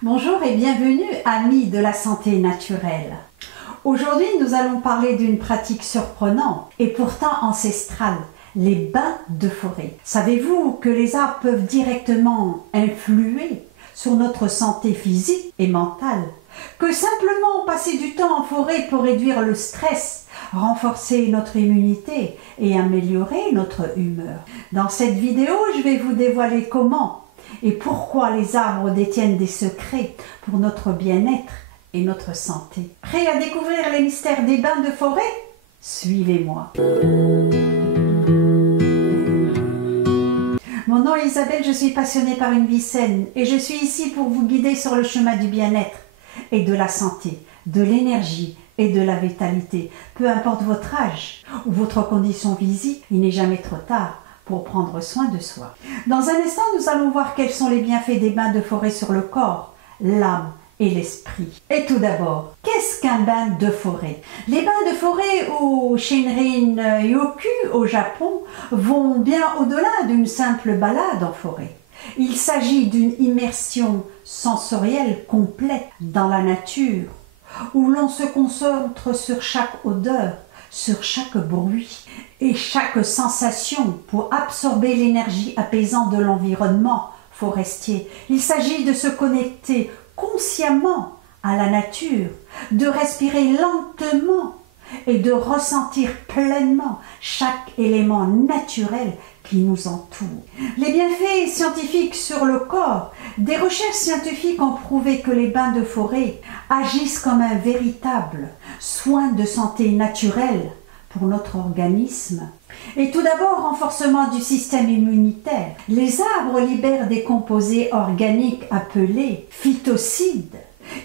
Bonjour et bienvenue amis de la santé naturelle. Aujourd'hui nous allons parler d'une pratique surprenante et pourtant ancestrale, les bains de forêt. Savez-vous que les arbres peuvent directement influer sur notre santé physique et mentale? Que simplement passer du temps en forêt peut réduire le stress, renforcer notre immunité et améliorer notre humeur. Dans cette vidéo, je vais vous dévoiler comment et pourquoi les arbres détiennent des secrets pour notre bien-être et notre santé. Prêt à découvrir les mystères des bains de forêt? Suivez-moi. Mon nom est Isabelle, je suis passionnée par une vie saine et je suis ici pour vous guider sur le chemin du bien-être et de la santé, de l'énergie et de la vitalité. Peu importe votre âge ou votre condition physique, il n'est jamais trop tard pour prendre soin de soi. Dans un instant, nous allons voir quels sont les bienfaits des bains de forêt sur le corps, l'âme et l'esprit. Et tout d'abord, qu'est-ce qu'un bain de forêt? Les bains de forêt ou Shinrin-yoku au Japon vont bien au-delà d'une simple balade en forêt. Il s'agit d'une immersion sensorielle complète dans la nature, où l'on se concentre sur chaque odeur, sur chaque bruit et chaque sensation pour absorber l'énergie apaisante de l'environnement forestier. Il s'agit de se connecter consciemment à la nature, de respirer lentement et de ressentir pleinement chaque élément naturel qui nous entoure. Les bienfaits scientifiques sur le corps. Des recherches scientifiques ont prouvé que les bains de forêt agissent comme un véritable soin de santé naturelle pour notre organisme. Et tout d'abord, renforcement du système immunitaire. Les arbres libèrent des composés organiques appelés phytocides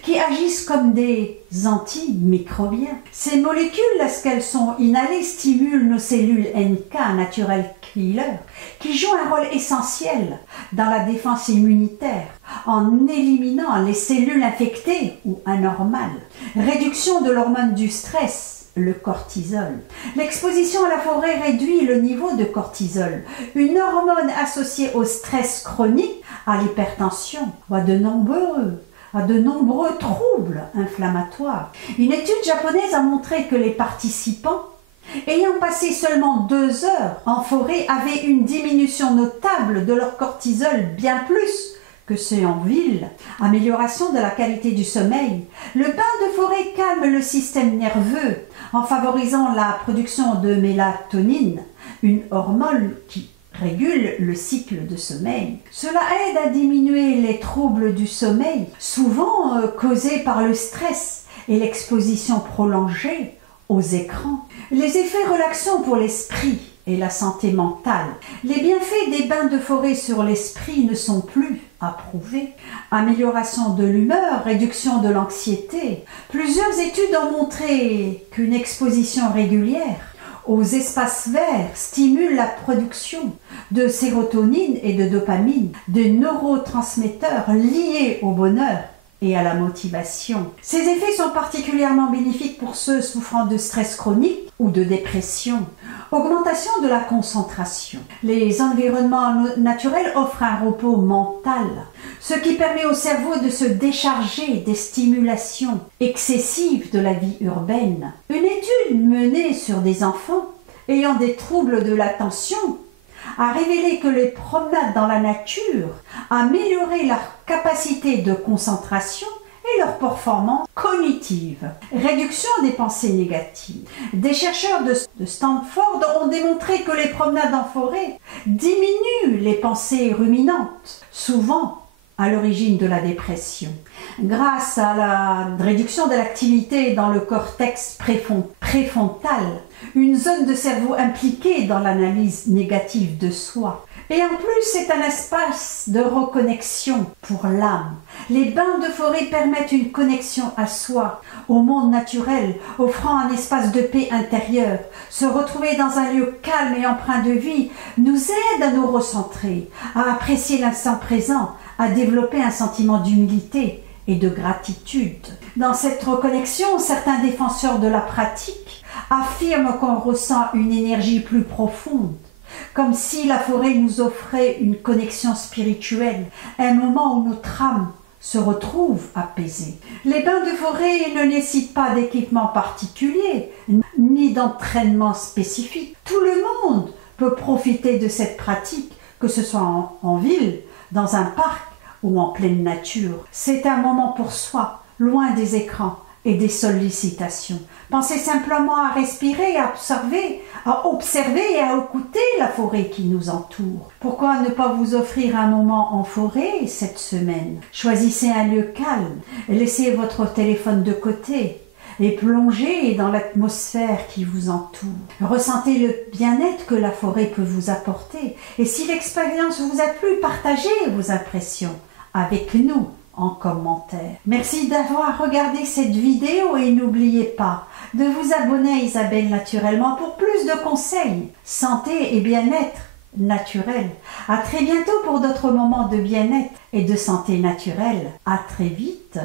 qui agissent comme des antimicrobiens. Ces molécules, lorsqu'elles sont inhalées, stimulent nos cellules NK, Natural Killer, qui jouent un rôle essentiel dans la défense immunitaire en éliminant les cellules infectées ou anormales. Réduction de l'hormone du stress, le cortisol. L'exposition à la forêt réduit le niveau de cortisol, une hormone associée au stress chronique, à l'hypertension ou à de nombreux troubles inflammatoires. Une étude japonaise a montré que les participants ayant passé seulement 2 heures en forêt avaient une diminution notable de leur cortisol, bien plus que ceux en ville. Amélioration de la qualité du sommeil. Le bain de forêt calme le système nerveux en favorisant la production de mélatonine, une hormone qui régule le cycle de sommeil. Cela aide à diminuer les troubles du sommeil, souvent causés par le stress et l'exposition prolongée aux écrans. Les effets relaxants pour l'esprit et la santé mentale. Les bienfaits des bains de forêt sur l'esprit ne sont plus à prouver. Amélioration de l'humeur, réduction de l'anxiété. Plusieurs études ont montré qu'une exposition régulière aux espaces verts stimule la production de sérotonine et de dopamine, de neurotransmetteurs liés au bonheur et à la motivation. Ces effets sont particulièrement bénéfiques pour ceux souffrant de stress chronique ou de dépression. Augmentation de la concentration. Les environnements naturels offrent un repos mental, ce qui permet au cerveau de se décharger des stimulations excessives de la vie urbaine. Une étude menée sur des enfants ayant des troubles de l'attention a révélé que les promenades dans la nature amélioraient leur capacité de concentration et leur performance cognitive. Réduction des pensées négatives. Des chercheurs de Stanford ont démontré que les promenades en forêt diminuent les pensées ruminantes, souvent à l'origine de la dépression. Grâce à la réduction de l'activité dans le cortex préfrontal, une zone de cerveau impliquée dans l'analyse négative de soi. Et en plus, c'est un espace de reconnexion pour l'âme. Les bains de forêt permettent une connexion à soi, au monde naturel, offrant un espace de paix intérieure. Se retrouver dans un lieu calme et empreint de vie nous aide à nous recentrer, à apprécier l'instant présent, à développer un sentiment d'humilité et de gratitude. Dans cette reconnexion, certains défenseurs de la pratique affirment qu'on ressent une énergie plus profonde, comme si la forêt nous offrait une connexion spirituelle, un moment où notre âme se retrouvent apaisés. Les bains de forêt ne nécessitent pas d'équipement particulier, ni d'entraînement spécifique. Tout le monde peut profiter de cette pratique, que ce soit en ville, dans un parc ou en pleine nature. C'est un moment pour soi, loin des écrans et des sollicitations. Pensez simplement à respirer, à observer et à écouter la forêt qui nous entoure. Pourquoi ne pas vous offrir un moment en forêt cette semaine? Choisissez un lieu calme, laissez votre téléphone de côté et plongez dans l'atmosphère qui vous entoure. Ressentez le bien-être que la forêt peut vous apporter. Et si l'expérience vous a plu, partagez vos impressions avec nous en commentaire. Merci d'avoir regardé cette vidéo et n'oubliez pas de vous abonner à Isabelle Naturellement pour plus de conseils, santé et bien-être naturel. À très bientôt pour d'autres moments de bien-être et de santé naturelle. À très vite.